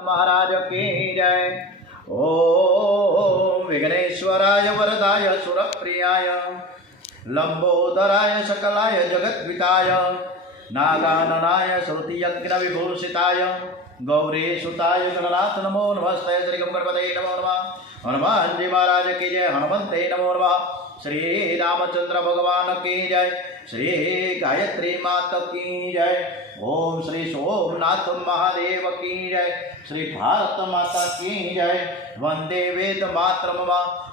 महाराज की जय। ओम विघ्नेश्वराय वरदाय सुरप्रियाय लंबोदराय सकलाय जगद्विताय नागाननाय श्रुतियज्ञ विभूषिताय गौरीसुताय गणनाथ नमो नमस्ते। श्री गणपते नमो नमः। हनुमान जी महाराज की जय। हनुमंते नमो नमः। श्री रामचंद्र भगवान की जय। श्री गायत्री माता की जय। ओम श्री सोमनाथ महादेव की जय। श्री भारत माता की जय। वंदे वेद मातरम।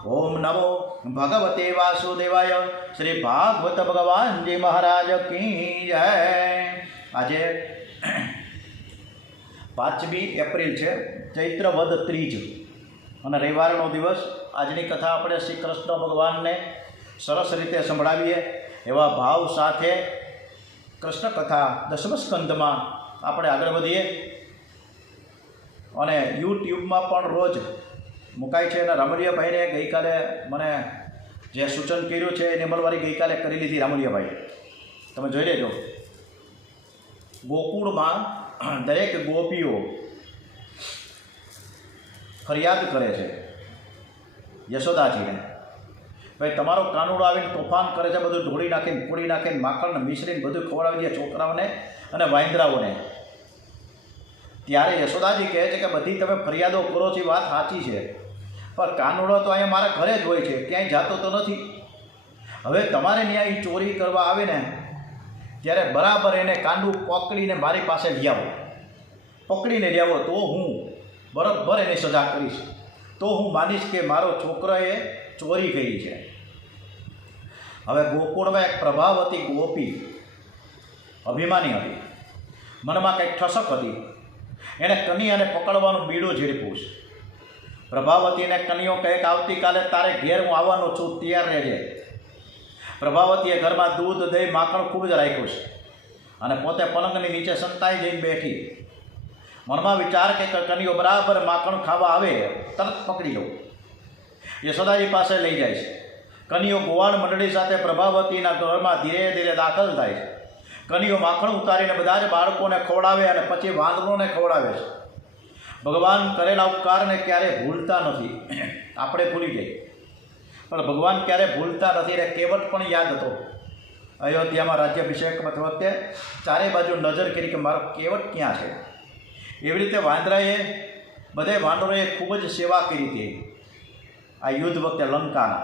ओम नमो भगवते वासुदेवाय। श्री भागवत भगवान जी महाराज की जय। आज 5 एप्रिल है, चैत्र वद त्रीज અને રવિવારનો દિવસ। આજની કથા આપણે શ્રી કૃષ્ણ ભગવાનને સરસ રીતે સંભળાવીએ એવા ભાવ સાથે કૃષ્ણ કથા 10મ સ્કંદમાં આપણે આગળ વધીએ। અને યુટ્યુબમાં પણ રોજ મુકાય છે। અને રામલિયાભાઈને ગઈકાલે મને જે સૂચન કર્યું છે એની અમલવારી ગઈકાલે કરી લીધી રામલિયાભાઈ, તમે જોઈ લેજો। ગોકુળમાં દરેક ગોપીઓ ફરિયાદ કરે છે યશોદાજીને, ભાઈ તમારો કાનુડો આવીને તોફાન કરે છે, બધું ઢોળી નાખીને ફોડી નાખીને માખણ મિશ્રીને બધું ખવડાવી દે છોકરાઓને અને વાંદરાઓને। ત્યારે યશોદાજી કહે છે કે બધી તમે ફરિયાદો કરો છો એ વાત સાચી છે, પણ કાનુડો તો અહીંયા મારા ઘરે જ હોય છે, ક્યાંય જાતો તો નથી। હવે તમારે ત્યાં એ ચોરી કરવા આવે ને ત્યારે બરાબર એને કાંડું પકડીને મારી પાસે લઈ આવો, પકડીને લઈ આવો તો હું બરાબર એની સજા કરીશ, તો હું માનીશ કે મારો છોકરાએ ચોરી કરી છે। હવે ગોકુળમાં એક પ્રભાવતી ગોપી અભિમાની હતી, મનમાં કંઈક ઠસક હતી, એણે કન્યાને પકડવાનું બીડું ઝીડપ્યું છે। પ્રભાવતીને કન્યો કહે કે આવતીકાલે તારે ઘેર હું આવવાનો છું, તૈયાર રહેજે। પ્રભાવતીએ ઘરમાં દૂધ દહીં માખણ ખૂબ જ રાખ્યું છે અને પોતે પલંગની નીચે સંતાઈ જઈને બેઠી। મનમાં વિચાર કે કન્યો બરાબર માખણ ખાવા આવે તરત પકડી લઉં। યશોદાજી પાસે લઈ જાય છે। કન્યો ગોવાળ મંડળી સાથે પ્રભાવતીના ઘરમાં ધીરે ધીરે દાખલ થાય છે। કન્યો માખણ ઉતારીને બધા જ બાળકોને ખવડાવે અને પછી વાંદરોને ખવડાવે છે। ભગવાન કરેલા ઉપકારને ક્યારેય ભૂલતા નથી, આપણે ભૂલી જઈએ પણ ભગવાન ક્યારેય ભૂલતા નથી। અને કેવટ પણ યાદ હતો, અયોધ્યામાં રાજ્યાભિષેક વખતે ચારે બાજુ નજર કરી કે મારો કેવટ ક્યાં છે। એવી રીતે વાંદરાએ બધે વાંદરોએ ખૂબ જ સેવા કરી હતી આ યુદ્ધ વખતે લંકાના,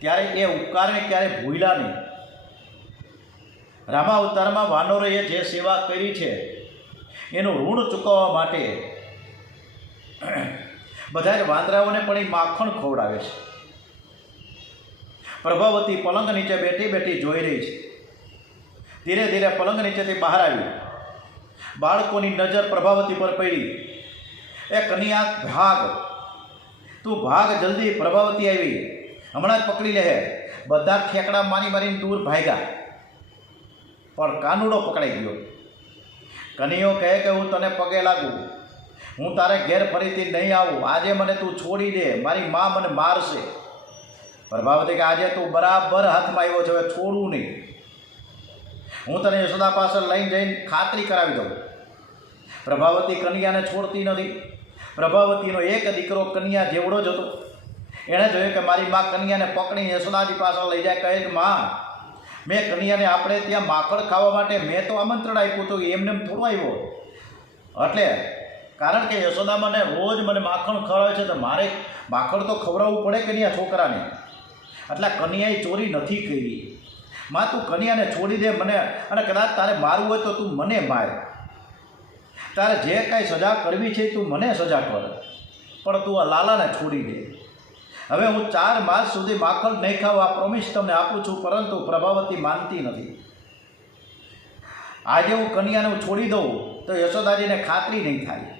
ત્યારે એ ઉપકારને ક્યારેય ભૂલ્યા નહીં। રામાવતારમાં વાનરોએ જે સેવા કરી છે એનું ઋણ ચૂકવવા માટે બધા વાંદરાઓને પણ એ માખણ ખવડાવે છે। પ્રભાવતી પલંગ નીચે બેઠી બેઠી જોઈ રહી છે। ધીરે ધીરે પલંગ નીચેથી બહાર આવી, બાળકોની નજર પ્રભાવતી પર પડી। એ કન્યા ભાગ, તું ભાગ જલ્દી, પ્રભાવતી આવી, હમણાં જ પકડી લે। બધા ઠેકડા મારી મારીને દૂર ભાગ્યા, પણ કાનુડો પકડાઈ ગયો। કન્યો કહે કે હું તને પગે લાગું, હું તારે ઘેર ફરીથી નહીં આવું, આજે મને તું છોડી દે, મારી મા મને મારશે। પ્રભાવતી કે આજે તું બરાબર હાથમાં આવ્યો છે, હવે છોડવું નહીં, હું તને યશોદા પાસે લઈને જઈને ખાતરી કરાવી દઉં। પ્રભાવતી કન્યાને છોડતી નથી। પ્રભાવતીનો એક દીકરો કન્યા જેવડો જ હતો, એણે જોયું કે મારી મા કન્યાને પકડીને યશોદાજી પાસે લઈ જાય, કહે કે માં મેં કન્યાને આપણે ત્યાં માખણ ખાવા માટે મેં તો આમંત્રણ આપ્યું હતું, એમને થોડું આવ્યો, એટલે કારણ કે યશોદા મને રોજ મને માખણ ખવડાવે છે તો મારે માખણ તો ખવડાવવું પડે કન્યા છોકરાને, એટલે કન્યાએ ચોરી નથી કરી। માં તું કન્યાને છોડી દે મને, અને કદાચ તારે મારવું હોય તો તું મને માર, તારે જે કાંઈ સજા કરવી છે તું મને સજા કર, પણ તું આ લાલાને છોડી દે। હવે હું 4 માસ સુધી માખણ નહીં ખાવા પ્રોમિસ તમને આપું છું, પરંતુ પ્રભાવતી માનતી નથી। આજે હું કન્યાને છોડી દઉં તો યશોદાજીને ખાતરી નહીં થાય।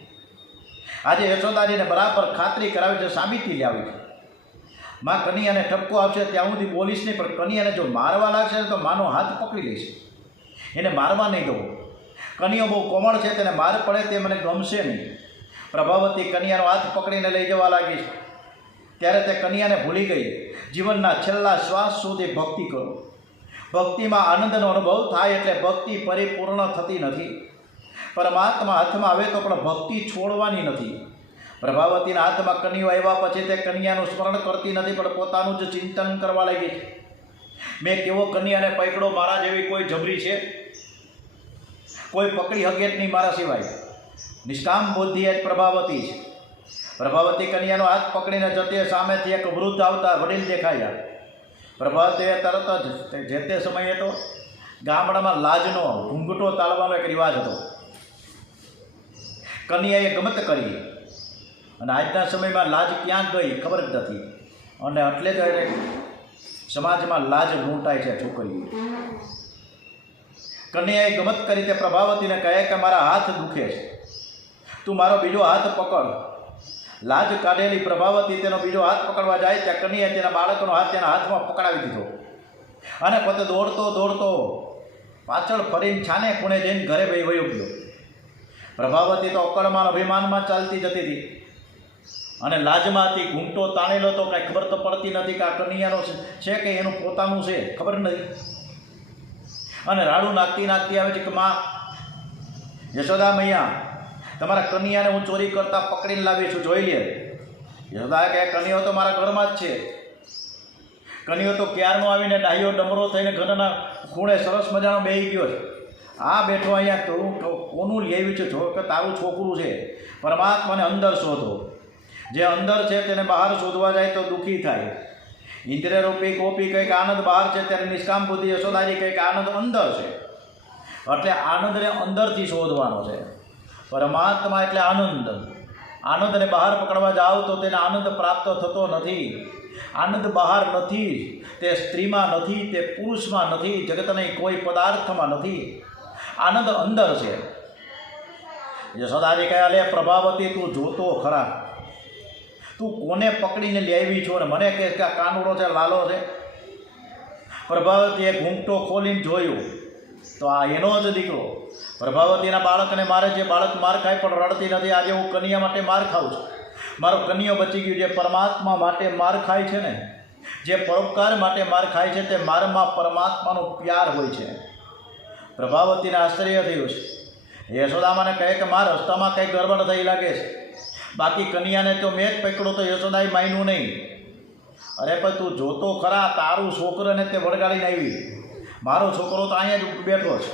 આજે યશોદાજીને બરાબર ખાતરી કરાવી છે, સાબિતી લાવી છે। માં કન્યાને ઠપકો આવશે ત્યાં સુધી બોલીશ નહીં, પણ કન્યાને જો મારવા લાગશે તો માનો હાથ પકડી લઈશ, એને મારવા નહીં દઉં। કન્યો બહુ કોમળ છે, તેને માર પડે તે મને ગમશે નહીં। પ્રભાવતી કન્યાનો હાથ પકડીને લઈ જવા લાગી છે, ત્યારે તે કન્યાને ભૂલી ગઈ। જીવનના છેલ્લા શ્વાસ સુધી ભક્તિ કરો, ભક્તિમાં આનંદનો અનુભવ થાય, એટલે ભક્તિ પરિપૂર્ણ થતી નથી। પરમાત્મા હાથમાં આવે તો પણ ભક્તિ છોડવાની નથી. પ્રભાવતીના હાથમાં કન્યા આવ્યા પછી તે કન્યાનું સ્મરણ કરતી નથી, પણ પોતાનું જ ચિંતન કરવા લાગી છે. મેં કેવો કન્યાને પકડો, મારા જેવી કોઈ જબરી છે? કોઈ પકડી હકે જ નહીં મારા સિવાય. નિષ્કામ બુદ્ધિ જ પ્રભાવતી છે. પ્રભાવતી કન્યાનો હાથ પકડીને જતી, સામેથી એક વૃદ્ધ આવતા વડીલ દેખાયા. પ્રભાવતીએ તરત જ જે તે સમયે તો ગામડામાં લાજનો ઘૂંઘટો તાળવાનો એક રિવાજ હતો. કન્યાએ ગમત કરી, અને આજના સમયમાં લાજ ક્યાં ગઈ ખબર જ નથી, અને એટલે જ સમાજમાં લાજ લૂંટાય છે છોકરીઓ. કન્યાએ ગમત કરી તે પ્રભાવતીને કહે કે મારા હાથ દુખે છે, તું મારો બીજો હાથ પકડ. લાજ કાઢેલી પ્રભાવતી તેનો બીજો હાથ પકડવા જાય ત્યાં કન્યાએ તેના બાળકનો હાથ તેના હાથમાં પકડાવી દીધો, અને પોતે દોડતો પાછળ ફરીને છાને ખૂણે જઈને ઘરે વયો ગયો. પ્રભાવતી તો અકળમાં અભિમાનમાં ચાલતી જતી હતી, અને લાજમાં હતી. ઘૂંટો તાણેલો તો કાંઈ ખબર તો પડતી નથી કે આ કન્યાનો છે કે એનું પોતાનું છે, ખબર નથી. અને રાડું નાખતી આવે છે કે માં યશોદા મૈયા, તમારા કન્યાને હું ચોરી કરતા પકડીને લાવી છું, જોઈ લે. યશોદા કહે કન્યાઓ તો મારા ઘરમાં જ છે. કન્યાઓ તો ક્યારનો આવીને ડાહ્યો ડમરો થઈને ઘરના ખૂણે સરસ મજાનો બેસી ગયો છે. આ બેઠો અહીંયા તું કોનું લેવી છે? જો કે તારું છોકરું છે. પરમાત્માને અંદર શોધો. જે અંદર છે તેને બહાર શોધવા જાય તો દુઃખી થાય. ઇન્દ્રિયરૂપી ગોપી કંઈક આનંદ બહાર છે, ત્યારે નિષ્કામ બુદ્ધિ યશોદાજી કંઈક આનંદ અંદર છે. એટલે આનંદને અંદરથી શોધવાનો છે. પરમાત્મા એટલે આનંદ. આનંદને બહાર પકડવા જાઓ તો તેને આનંદ પ્રાપ્ત થતો નથી. આનંદ બહાર નથી, તે સ્ત્રીમાં નથી, તે પુરુષમાં નથી, જગતની કોઈ પદાર્થમાં નથી. આનંદ અંદર છે. યશોદાજી કહે અલે પ્રભાવતી, તું જોતો ખરા, તું કોને પકડીને લાવી છો ને મને કહે કે આ કાનુડો છે, લાલો છે? પ્રભાવતીએ ઘૂંઘટો ખોલીને જોયું તો આ એનો જ દીકરો. પ્રભાવતીના બાળકને મારે, જે બાળક માર ખાય પણ રડતી નથી. આજે હું કન્યા માટે માર ખાઉં છું, મારો કન્યો બચી ગયો. જે પરમાત્મા માટે માર ખાય છે ને, જે પરોપકાર માટે માર ખાય છે, તે મારમાં પરમાત્માનો પ્યાર હોય છે. પ્રભાવતીને આશ્ચર્ય થયું છે. યશોદામાને કહે કે મારા રસ્તામાં કંઈ ગરબડ થઈ લાગે છે, બાકી કન્યાને તો મેં જ પકડો તો યશોદાએ માન્યું નહીં. અરે પણ તું જોતો ખરા, તારું છોકરાને તે વળગાડીને આવી, મારો છોકરો તો અહીંયા જ બેઠો છે.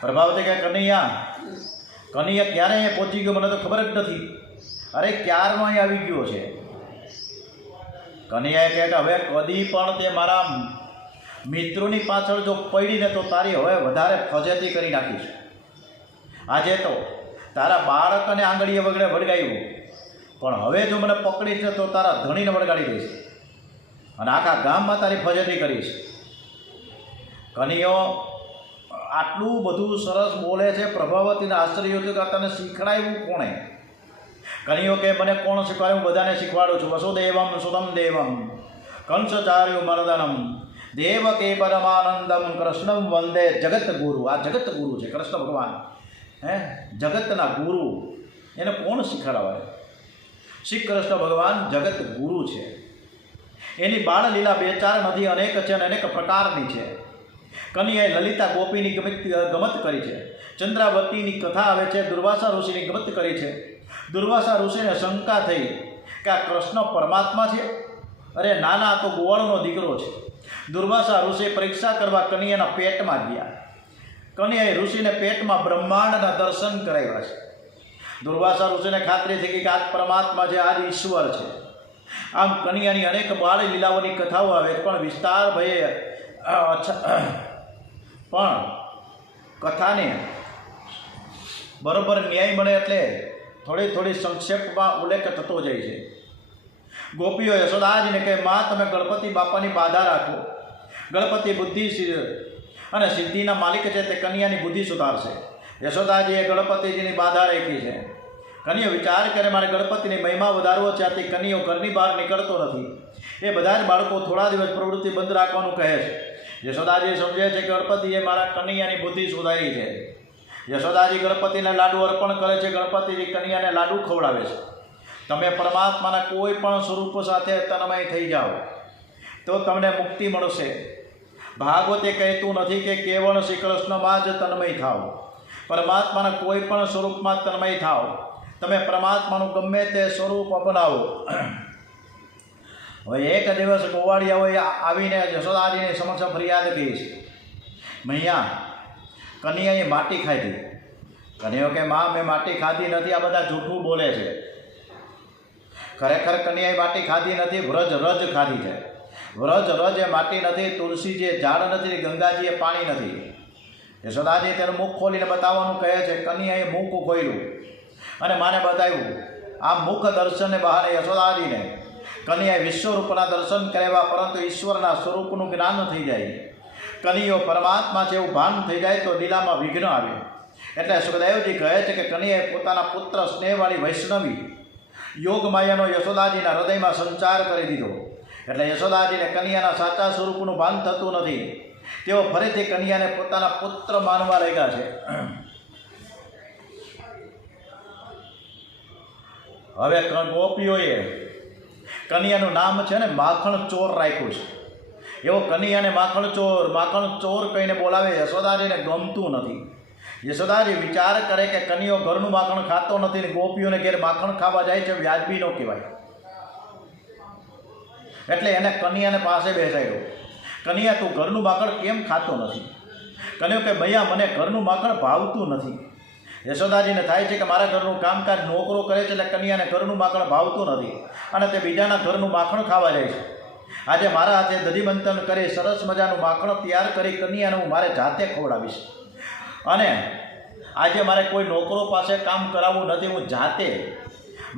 પ્રભાવતી કહે કન્યા ક્યારે અહીંયા પહોંચી ગયો મને તો ખબર જ નથી. અરે ક્યારનો અહીં આવી ગયો છે. કન્યાએ કહે કે હવે કદી પણ તે મારા મિત્રોની પાછળ જો પડીને તો તારી હવે વધારે ફજેતી કરી નાખીશ. આજે તો તારા બાળકને આંગળીએ વગડે વળગાવ્યું, પણ હવે જો મને પકડીશ તો તારા ધણીને વળગાડી દઈશ, અને આખા ગામમાં તારી ફજેતી કરીશ. કન્યો આટલું બધું સરસ બોલે છે. પ્રભાવતીને આશ્ચર્ય હતું કે તને શીખડાવ્યું કોણે? કન્યો કે મને કોણ શીખવાડ્યું? બધાને શીખવાડું છું. વસુદેવમ સુતમ દેવમ કંસચાર્યું મર્દનમ દેવકે પરમાનંદમ કૃષ્ણમ વંદે જગત ગુરુ. આ જગત ગુરુ છે કૃષ્ણ ભગવાન, જગતના ગુરુ. એને કોણ શીખવાડે? શ્રી કૃષ્ણ ભગવાન જગત ગુરુ છે. એની બાળલીલા બે ચાર નથી, અનેક છે અને અનેક પ્રકારની છે. કન્યાએ લલિતા ગોપીની ગમત કરી છે. ચંદ્રાવતીની કથા આવે છે. દુર્વાસા ઋષિની ગમત કરી છે. દુર્વાસા ઋષિને શંકા થઈ કે આ કૃષ્ણ પરમાત્મા છે? અરે નાના તો ગોવાળનો દીકરો છે. દુર્વાસા ઋષિ પરીક્ષા કરવા કન્યાના પેટમાં ગયા. કન્યાએ ઋષિને પેટમાં બ્રહ્માંડના દર્શન કરાવ્યા છે. દુર્વાસા ઋષિને ખાતરી થઈ ગઈ કે આજ પરમાત્મા છે, આજ ઈશ્વર છે. આમ કન્યાની અનેક બાળ લીલાઓની કથાઓ આવે, પણ વિસ્તાર ભયે પણ કથાને બરોબર ન્યાય મળે એટલે થોડી સંક્ષેપમાં ઉલ્લેખ થતો જાય છે. ગોપીઓ યશોદાજીને કહે માં તમે ગણપતિ બાપાની બાધા રાખો. ગણપતિ બુદ્ધિ અને સિદ્ધિના માલિક છે, તે કન્યાની બુદ્ધિ સુધારશે. યશોદાજીએ ગણપતિજીની બાધા રાખી છે. કન્યો વિચાર કરે મારે ગણપતિની મહિમા વધારવો છે, આથી કન્યો ઘરની બહાર નીકળતો નથી. એ બધા જ બાળકો થોડા દિવસ પ્રવૃત્તિ બંધ રાખવાનું કહે છે. યશોદાજી સમજે છે કે ગણપતિએ મારા કન્યાની બુદ્ધિ સુધારી છે. યશોદાજી ગણપતિને લાડુ અર્પણ કરે છે. ગણપતિજી કન્યાને લાડુ ખવડાવે છે. તમે પરમાત્માના કોઈ પણ સ્વરૂપ સાથે તન્મય થઈ જાઓ તો તમને મુક્તિ મળશે. ભાગવતે કહેતું નથી કે કેવળ શ્રી કૃષ્ણમાં જ તન્મય થાવ, પરમાત્માના કોઈ પણ સ્વરૂપમાં તન્મય થાઓ, તમે પરમાત્માનું ગમે તે સ્વરૂપ અપનાવો. હવે એક દિવસ ગોવાળિયાઓએ આવીને યશોદાજીની સમક્ષ ફરિયાદ કરી છે, મૈયા કન્યાએ માટી ખાધી. કન્યાઓ કે માં મેં માટી ખાધી નથી, આ બધા જૂઠું બોલે છે. ખરેખર કન્યાએ માટી ખાધી નથી, વ્રજ રજ ખાધી છે. વ્રજ રજ એ માટી નથી, તુલસી જે ઝાડ નથી, ગંગાજી એ પાણી નથી. યશોદાજી તેનું મુખ ખોલીને બતાવવાનું કહે છે. કન્યાએ મુખ ખોલ્યું અને માને બતાવ્યું. આ મુખ દર્શનને બહાર યશોદાજીને કન્યાએ વિશ્વરૂપના દર્શન કરાવ્યા, પરંતુ ઈશ્વરના સ્વરૂપનું જ્ઞાન થઈ જાય, કન્યાઓ પરમાત્મા છે એવું ભાન થઈ જાય તો લીલામાં વિઘ્ન આવે. એટલે સુખદેવજી કહે છે કે કન્યાએ પોતાના પુત્ર સ્નેહવાળી વૈષ્ણવી યોગ માયાનો યશોદાજીના હૃદયમાં સંચાર કરી દીધો. એટલે યશોદાજીને કન્યાના સાચા સ્વરૂપનું ભાન થતું નથી. તેઓ ફરીથી કન્યાને પોતાના પુત્ર માનવા લાગ્યા છે. હવે ગોપીઓએ કન્યાનું નામ છે ને માખણ ચોર રાખ્યું છે. એવો કન્યાને માખણ ચોર કહીને બોલાવે. યશોદાજીને ગમતું નથી. યશોદાજી વિચાર કરે કે કન્યાઓ ઘરનું માખણ ખાતો નથી ને ગોપીઓને ઘેર માખણ ખાવા જાય છે, વ્યાજબી ન કહેવાય. એટલે એને કન્યાને પાસે બેસાડ્યો. કન્યા તું ઘરનું માખણ કેમ ખાતો નથી? કન્યા કે ભૈયા મને ઘરનું માખણ ભાવતું નથી. યશોદાજીને થાય છે કે મારા ઘરનું કામકાજ નોકરો કરે છે એટલે કન્યાને ઘરનું માખણ ભાવતું નથી અને તે બીજાના ઘરનું માખણ ખાવા જાય છે. આજે મારા હાથે દધીમંથન કરી સરસ મજાનું માખણ તૈયાર કરી કન્યાને હું મારે જાતે ખવડાવીશ. અને આજે મારે કોઈ નોકરો પાસે કામ કરાવવું નથી, હું જાતે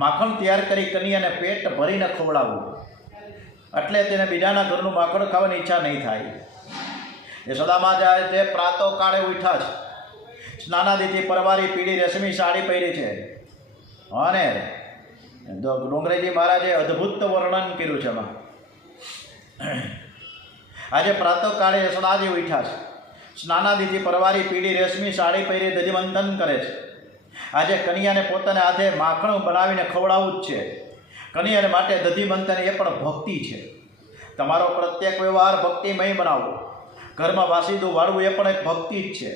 માખણ તૈયાર કરી કન્યાને પેટ ભરીને ખવડાવું. એટલે તેને બીજાના ઘરનું માખણ ખાવાની ઈચ્છા નહીં થાય. યશોદામાં જાય તે પ્રાતો કાળે ઉઠ્યા છે. સ્નાનાદિથી પરવારી પીળી રેશમી સાડી પહેરી છે અને ડોંગરેજી મહારાજે અદ્ભુત વર્ણન કર્યું છે એમાં. આજે પ્રાતઃકાળે યશોદાજી ઉઠ્યા છે. સ્નાનાદિથી પરવારી પીળી રેશમી સાડી પહેરી દધીમંથન કરે છે. આજે કન્યાને પોતાને હાથે માખણ બનાવીને ખવડાવવું જ છે. કન્યાને માટે દધીમંથન એ પણ ભક્તિ છે. તમારો પ્રત્યેક વ્યવહાર ભક્તિમય બનાવો. ઘરમાં વાસીદું વાળવું એ પણ એક ભક્તિ જ છે.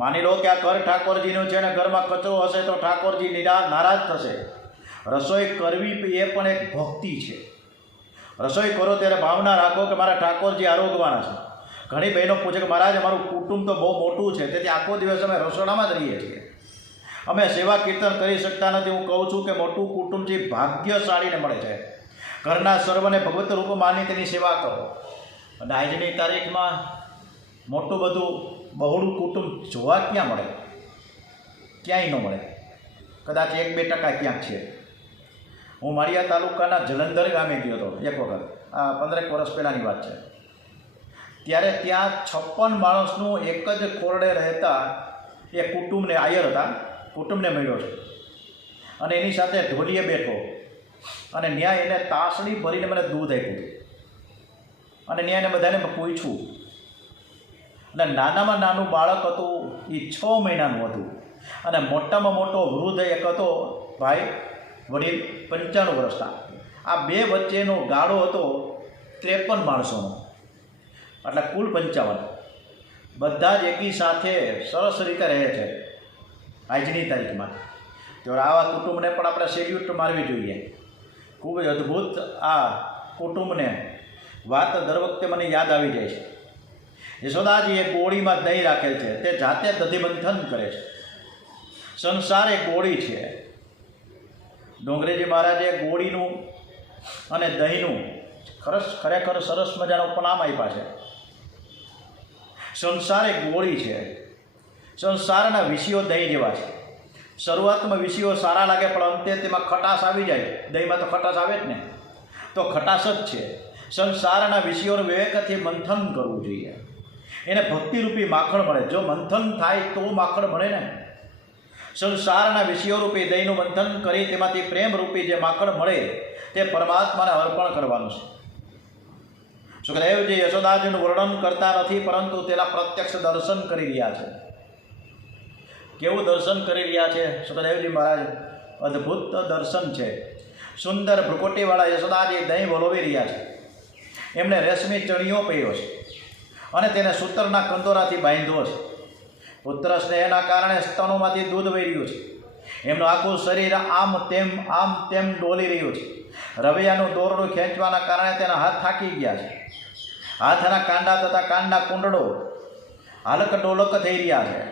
માની લો કે આ ઘર ઠાકોરજીનું છે અને ઘરમાં કચરો હશે તો ઠાકોરજી નારાજ થશે. રસોઈ કરવી એ પણ એક ભક્તિ છે. રસોઈ કરો ત્યારે ભાવના રાખો કે મારા ઠાકોરજી આરોગવાના છે. ઘણી બહેનો પૂછે કે મહારાજ અમારું કુટુંબ તો બહુ મોટું છે, તેથી આખો દિવસ અમે રસોડામાં જ રહીએ છીએ, અમે સેવા કીર્તન કરી શકતા નથી. હું કહું છું કે મોટું કુટુંબ જે ભાગ્યશાળીને મળે છે. ઘરના સર્વને ભગવત રૂપ માની તેની સેવા કરો. અને આજની તારીખમાં મોટું બધું બહોળું કુટુંબ જોવા ક્યાં મળે? ક્યાંય ન મળે. કદાચ 1-2% ક્યાંક છે. હું માળિયા તાલુકાના જલંધર ગામે ગયો હતો એક વખત, આ 15 વર્ષ પહેલાંની વાત છે. ત્યારે ત્યાં 56 માણસનું એક જ ખોરડે રહેતા એ કુટુંબને આયર હતા, કુટુંબને મળ્યો છે. અને એની સાથે ઢોલીએ બેઠો અને ન્યાય એને તાસણી ભરીને મને દૂધ આપ્યું અને ન્યાય એને બધાને પૂછ્યું. અને નાનામાં નાનું બાળક હતું એ 6 મહિનાનું હતું અને મોટામાં મોટો વૃદ્ધ એક હતો ભાઈ વડીલ 95 વર્ષના. આ બે વચ્ચેનો ગાળો હતો 53 માણસોનો, એટલે કુલ 55. બધા જ એકી સાથે સરસ રીતે રહે છે આજની તારીખમાં. તો આવા કુટુંબને પણ આપણે સેલ્યુટ મારવી જોઈએ. ખૂબ જ અદ્ભુત આ કુટુંબને વાત દર વખતે મને યાદ આવી જાય છે. યશોદાજી એ ગોળીમાં દહીં રાખેલ છે, તે જાતે દધીમંથન કરે છે. સંસાર એ ગોળી છે. ડોંગરેજી મહારાજે ગોળીનું અને દહીંનું ખરેખર સરસ મજાનો ઉપનામ આપ્યા છે. સંસાર એ ગોળી છે. સંસારના વિષયો દહીં જેવા છે. શરૂઆતમાં વિષયો સારા લાગે પણ અંતે તેમાં ખટાશ આવી જાય. દહીંમાં તો ખટાશ આવે જ ને, તો ખટાશ જ છે. સંસારના વિષયોનું વિવેકથી મંથન કરવું જોઈએ. એને ભક્તિરૂપી માખણ મળે. જો મંથન થાય તો માખણ મળે ને. સંસારના વિષયોરૂપી દહીંનું મંથન કરી તેમાંથી પ્રેમરૂપી જે માખણ મળે તે પરમાત્માને અર્પણ કરવાનું છે. સુખદેવજી યશોદાજીનું વર્ણન કરતા નથી, પરંતુ તેના પ્રત્યક્ષ દર્શન કરી રહ્યા છે. કેવું દર્શન કરી રહ્યા છે સુખદેવજી મહારાજ? અદ્ભુત દર્શન છે. સુંદર ભ્રુકોટીવાળા યશોદાજી દહીં વલોવી રહ્યા છે. એમણે રેશમી ચણિયો પહેર્યો છે અને તેને સૂતરના કંદોરાથી બાંધ્યો છે. પુત્ર સ્નેહના કારણે સ્તનોમાંથી દૂધ વહી રહ્યું છે. એમનું આખું શરીર આમ તેમ ડોલી રહ્યું છે. રવૈયાનું દોરડું ખેંચવાના કારણે તેના હાથ થાકી ગયા છે. હાથના કાંડા તથા કાંડા કુંડળો હાલક ડોલક થઈ રહ્યા છે.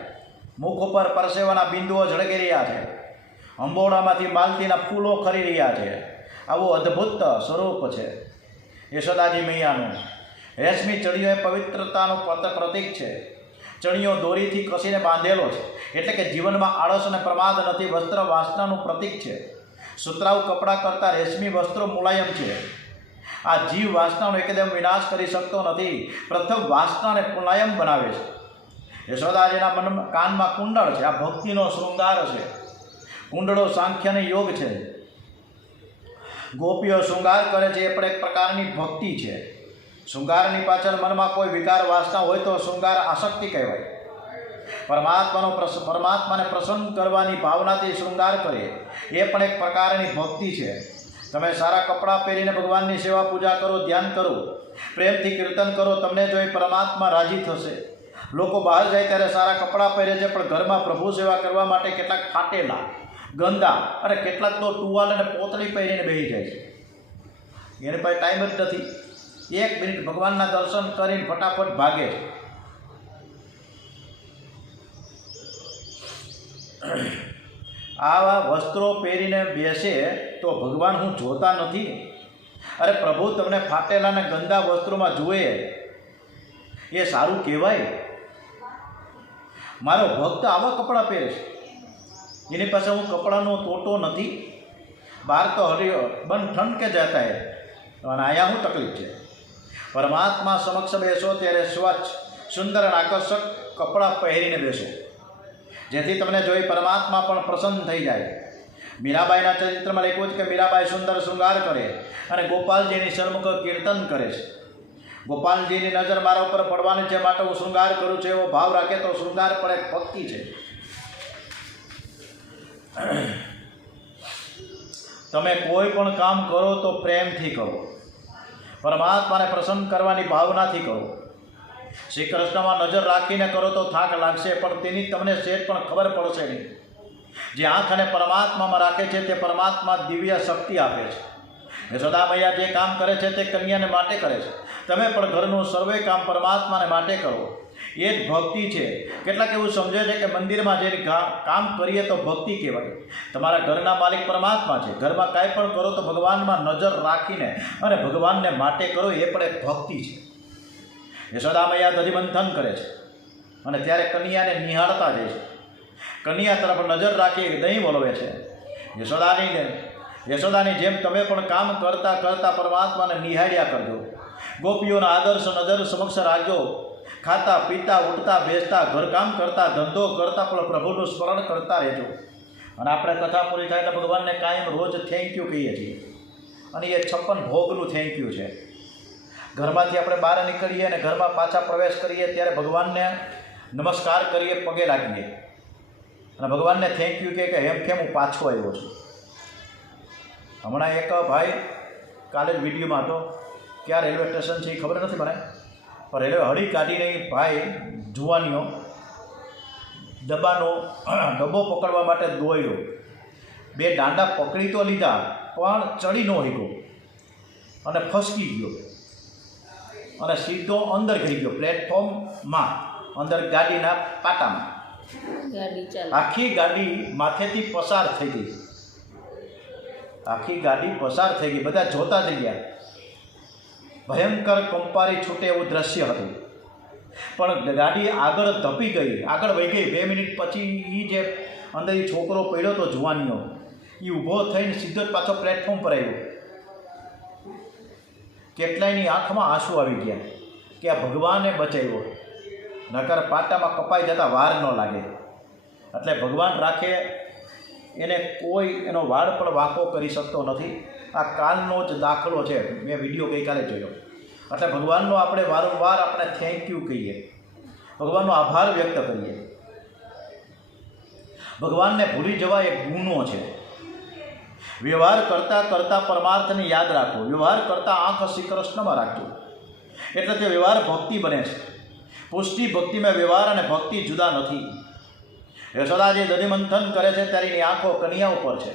મુખ ઉપર પરસેવાના બિંદુઓ ઝળકી રહ્યા છે. અંબોડામાંથી માલતીના ફૂલો ખરી રહ્યા છે. આવું અદ્ભુત સ્વરૂપ છે યશોદાજી મૈયાનું. રેશમી ચણિયો એ પવિત્રતાનું પ્રતીક છે. ચણિયો દોરીથી કસીને બાંધેલો છે, એટલે કે જીવનમાં આળસ અને પ્રમાદ નથી. વસ્ત્ર વાસનાનું પ્રતીક છે. સુતરાઉ કપડાં કરતાં રેશમી વસ્ત્રો મુલાયમ છે. આ જીવ વાસનાનો એકદમ વિનાશ કરી શકતો નથી. પ્રથમ વાસનાને મુલાયમ બનાવે છે. યશોદાજીના મનમાં કાનમાં કુંડળ છે. આ ભક્તિનો શૃંગાર છે. કુંડળો સાંખ્યનો યોગ છે. ગોપીઓ શૃંગાર કરે છે, એ પણ એક પ્રકારની ભક્તિ છે. શૃંગારની પાછળ મનમાં કોઈ વિકાર વાસના હોય તો શૃંગાર આસક્તિ કહેવાય. પરમાત્માને પ્રસન્ન કરવાની ભાવનાથી શૃંગાર કરે, એ પણ એક પ્રકારની ભક્તિ છે. તમે સારા કપડાં પહેરીને ભગવાનની સેવા પૂજા કરો, ધ્યાન કરો, પ્રેમથી કીર્તન કરો, તમને જોઈ પરમાત્મા રાજી થશે. લોકો બહાર જાય ત્યારે સારા કપડાં પહેરે છે, પણ ઘરમાં પ્રભુ સેવા કરવા માટે કેટલાક ફાટેલા, ગંદા અને કેટલાક તો ટુવાલ અને પોતળી પહેરીને બેસી જાય છે. એને પાસે ટાઈમ જ નથી. 1 મિનિટ ભગવાનના દર્શન કરીને ફટાફટ ભાગે છે. આવા વસ્ત્રો પહેરીને બેસે તો ભગવાન હું જોતા નથી? અરે પ્રભુ તમને ફાટેલા અને ગંદા વસ્ત્રોમાં જુએ એ સારું કહેવાય? મારો ભક્ત આવા કપડાં પહેરે છે, એની પાસે હું કપડાનો ટોટો નથી. બહાર તો બન ઠંડ કે જતા હે, અને અહીંયા શું તકલીફ છે? પરમાત્મા સમક્ષ બેસો ત્યારે સ્વચ્છ, સુંદર અને આકર્ષક કપડાં પહેરીને બેસો, જેથી તમને જોઈ પરમાત્મા પણ પ્રસન્ન થઈ જાય. મીરાબાઈના ચરિત્રમાં લખ્યું છે કે મીરાબાઈ સુંદર શૃંગાર કરે અને ગોપાલજીની સન્મુખ કીર્તન કરે છે. ગોપાલજીની નજર મારા ઉપર પડવાની છે, માટે હું શૃંગાર કરું છું, એવો ભાવ રાખે તો શૃંગાર પણ એક ભક્તિ છે. તમે કોઈ પણ કામ કરો તો પ્રેમથી કરો, પરમાત્માને પ્રસન્ન કરવાની ભાવનાથી કરો. શ્રી કૃષ્ણમાં નજર રાખીને કરો તો થાક લાગશે, પણ તેની તમને સહેજ પણ ખબર પડશે નહીં. જે આંખને પરમાત્મામાં રાખે છે તે પરમાત્મા દિવ્ય શક્તિ આપે છે. યશોદા મૈયા જે કામ કરે છે તે કન્યાને માટે કરે છે. તમે પણ ઘરનું સર્વે કામ પરમાત્માને માટે કરો, એ જ ભક્તિ છે. કેટલાક એવું સમજે છે કે મંદિરમાં જે કામ કરીએ તો ભક્તિ કહેવાય. તમારા ઘરના માલિક પરમાત્મા છે. ઘરમાં કાંઈ પણ કરો તો ભગવાનમાં નજર રાખીને અને ભગવાનને માટે કરો, એ પણ એક ભક્તિ છે. યશોદા મૈયા દધિમંથન કરે છે અને ત્યારે કન્યાને નિહાળતા જાય છે. કન્યા તરફ નજર રાખી દહીં વળવે છે. યશોદાની જેમ તમે પણ કામ કરતાં કરતાં પરમાત્માને નિહાળ્યા કરજો. ગોપીઓના આદર્શ નજર સમક્ષ રાખજો. ખાતા પીતા ઉઠતા બેસતા ઘરકામ કરતા ધંધો કરતા પણ પ્રભુનું સ્મરણ કરતા રહેજો. અને આપણે કથા પૂરી થાય તો ભગવાનને કાયમ રોજ થેન્ક યુ કહીએ છીએ, અને એ 56 ભોગનું થેન્ક યુ છે. ઘરમાંથી આપણે બહાર નીકળીએ અને ઘરમાં પાછા પ્રવેશ કરીએ ત્યારે ભગવાનને નમસ્કાર કરીએ, પગે લાગીએ અને ભગવાનને થેન્ક યુ કહે કે કેમ હું પાછો આવ્યો છું. હમણાં એક ભાઈ કાલે જ વિડીયોમાં હતો, ક્યાં રેલવે સ્ટેશન છે એ ખબર નથી મને, પણ રેલવે હળી કાઢીને ભાઈ જુવાનીઓ ડબ્બો પકડવા માટે દોડ્યો. 2 દાંડા પકડી તો લીધા, પણ ચડી ન શક્યો અને ફસકી ગયો અને સીધો અંદર ઘડી ગયો પ્લેટફોર્મમાં, અંદર ગાડીના પાટામાં. આખી ગાડી માથેથી પસાર થઈ ગઈ. બધા જોતા થઈ ગયા. ભયંકર કંપારી છૂટે એવું દ્રશ્ય હતું. પણ ગાડી આગળ ધપી ગઈ, આગળ વહી ગઈ. 2 મિનિટ પછી એ જે અંદર એ છોકરો પડ્યો તો જુવાનીઓ, એ ઊભો થઈને સીધો જ પાછો પ્લેટફોર્મ પર આવ્યો. કેટલાયની આંખમાં આંસુ આવી ગયા કે આ ભગવાને બચાવ્યો, નકર પાટામાં કપાઈ જતા વાર ન લાગે. એટલે ભગવાન રાખે એને કોઈ એનો વાળ પણ વાંકો કરી શકતો નથી. આ કાલનો જ દાખલો છે. મેં વિડીયો ગઈકાલે જોયો. એટલે ભગવાનનો આપણે વારંવાર આપણે થેન્ક યુ કહીએ, ભગવાનનો આભાર વ્યક્ત કરીએ. ભગવાનને ભૂલી જવા એક ગુનો છે. વ્યવહાર કરતાં કરતાં પરમાર્થને યાદ રાખો. વ્યવહાર કરતાં આંખ શ્રી કૃષ્ણમાં રાખજો, એટલે તે વ્યવહાર ભક્તિ બને છે. પુષ્ટિ ભક્તિમાં વ્યવહાર અને ભક્તિ જુદા નથી. યશોદાજી દધિમંથન કરે છે ત્યારે એની આંખો કન્યા ઉપર છે.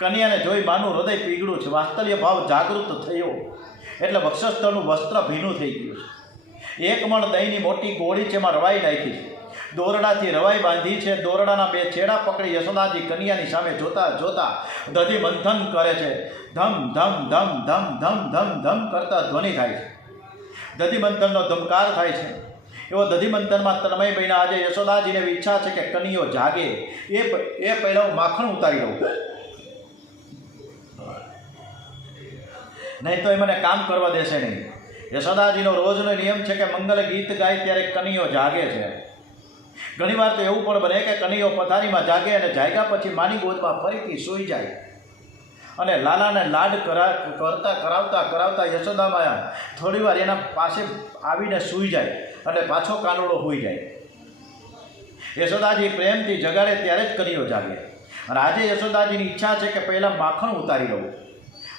કન્યાને જોઈ માનું હૃદય પીગળું છે, વાત્સલ્ય ભાવ જાગૃત થયો એટલે વક્ષસ્થળનું વસ્ત્ર ભીનું થઈ ગયું છે. એક મણ દહીંની મોટી ગોળી છે, એમાં રવાઈ નાખી છે, દોરડાથી રવાઈ બાંધી છે. દોરડાના બે છેડા પકડી યશોદાજી કન્યાની સામે જોતા જોતા દધિમંથન કરે છે. ધમ ધમ ધમ ધમ ધમ ધમ ધમ કરતા ધ્વનિ થાય છે. દધિમંથનનો ધમકાર થાય છે. એવો દધિમંથનમાં તન્મય બન્યા. આજે યશોદાજીને એવી ઈચ્છા છે કે કનૈયો જાગે એ પહેલાં હું માખણ ઉતારી દઉં, નહીં તો એ મને કામ કરવા દેશે નહીં. યશોદાજીનો રોજનો નિયમ છે કે મંગલ ગીત ગાય ત્યારે કનૈયો જાગે છે. ઘણીવાર તો એવું પણ બને કે કનૈયો પથારીમાં જાગે અને જાગ્યા પછી માની ગોદમાં ફરીથી સૂઈ જાય અને લાલાને લાડ કરાવતા યશોદામાં થોડી વાર એના પાસે આવીને સૂઈ જાય અને પાછો કાનુડો હોઈ જાય. યશોદાજી પ્રેમથી જગાડે ત્યારે જ કનૈયો જાગે. અને આજે યશોદાજીની ઈચ્છા છે કે પહેલાં માખણ ઉતારી લઉં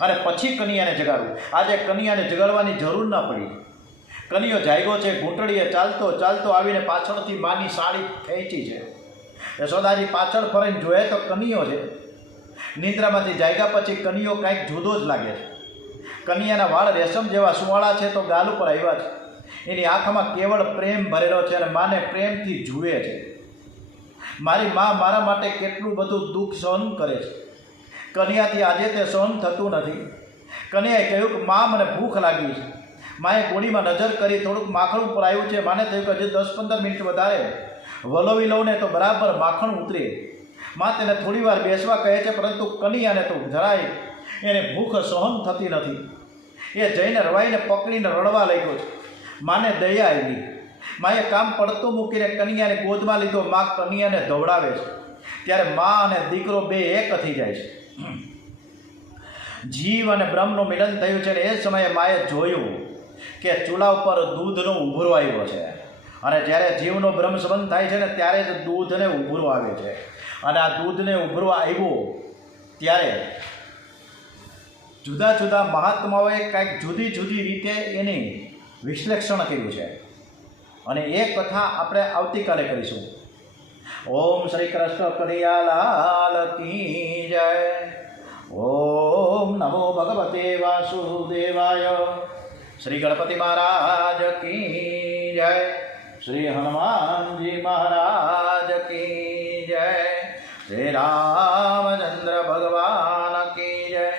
અને પછી કનૈયાને જગાડું. આજે કનૈયાને જગાડવાની જરૂર ના પડી. કનૈયો જાગ્યો છે, ઘૂંટડીએ ચાલતો ચાલતો આવીને પાછળથી માની સાડી ખેંચી છે. યશોદાજી પાછળ ફરીને જોયે તો કનૈયો છે. નિંદ્રામાંથી જાગ્યા પછી કનૈયો કાંઈક જુદો જ લાગે છે. કનૈયાના વાળ રેશમ જેવા સુવાળા છે તો ગાલ ઉપર આવ્યા છે. એની આંખમાં કેવળ પ્રેમ ભરેલો છે અને માને પ્રેમથી જુએ છે. મારી મા મારા માટે કેટલું બધું દુઃખ સહન કરે છે. કનૈયાથી આજે તે સહન થતું નથી. કનૈયાએ કહ્યું કે મા મને ભૂખ લાગી છે. માએ ગોળીમાં નજર કરી, થોડુંક માખણ ઉપર આવ્યું છે. માને થયું કે હજી 10-15 મિનિટ વધારે વલોવી લઉં ને તો બરાબર માખણ ઉતરે. મા તેને થોડી વાર બેસવા કહે છે, પરંતુ કનૈયાને તો જરાય એને ભૂખ સહન થતી નથી. એ જઈને રવાઈને પકડીને રડવા લાગ્યો છે. માને દયા આવી. માએ કામ પડતું મૂકીને કનૈયાને ગોદમાં લીધો. મા કનૈયાને ધવડાવે છે. ત્યારે મા અને દીકરો બે એક થઈ જાય છે. જીવ અને બ્રહ્મનું મિલન થયું છે. એ સમયે માએ જોયું કે ચૂલા ઉપર દૂધનો ઉભરો આવ્યો છે. અને જ્યારે જીવનો બ્રહ્મ સંબંધ થાય છે ને ત્યારે જ દૂધને ઉભરો આવે છે. અને આ દૂધને ઉભરો આવ્યો ત્યારે જુદા જુદા મહાત્માઓએ કાંઈક જુદી જુદી રીતે એની વિશ્લેષણ કર્યું છે. અને એ કથા આપણે આવતીકાલે કરીશું. ઓમ શ્રી કૃષ્ણ કનૈયાલાલ કી જય. ઓમ નમો ભગવતે વાસુદેવાય. શ્રી ગણપતિ મહારાજ કી જય. શ્રી હનુમાનજી મહારાજ કી જય. શ્રી રામચંદ્ર ભગવાન કી જય.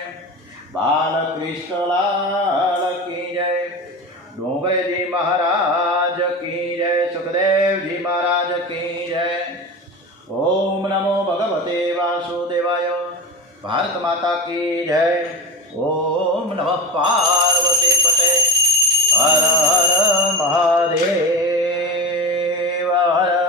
બાલકૃષ્ણલાલ કી જય. ડોંગરેજી મહારાજ કી જય. સુખદેવજી મહારાજ કી જય. ઓમ નમો ભગવતે વાસુદેવાય. ભારત માતા કી જય. ઓમ નમઃ પાર્વતી પતે. હર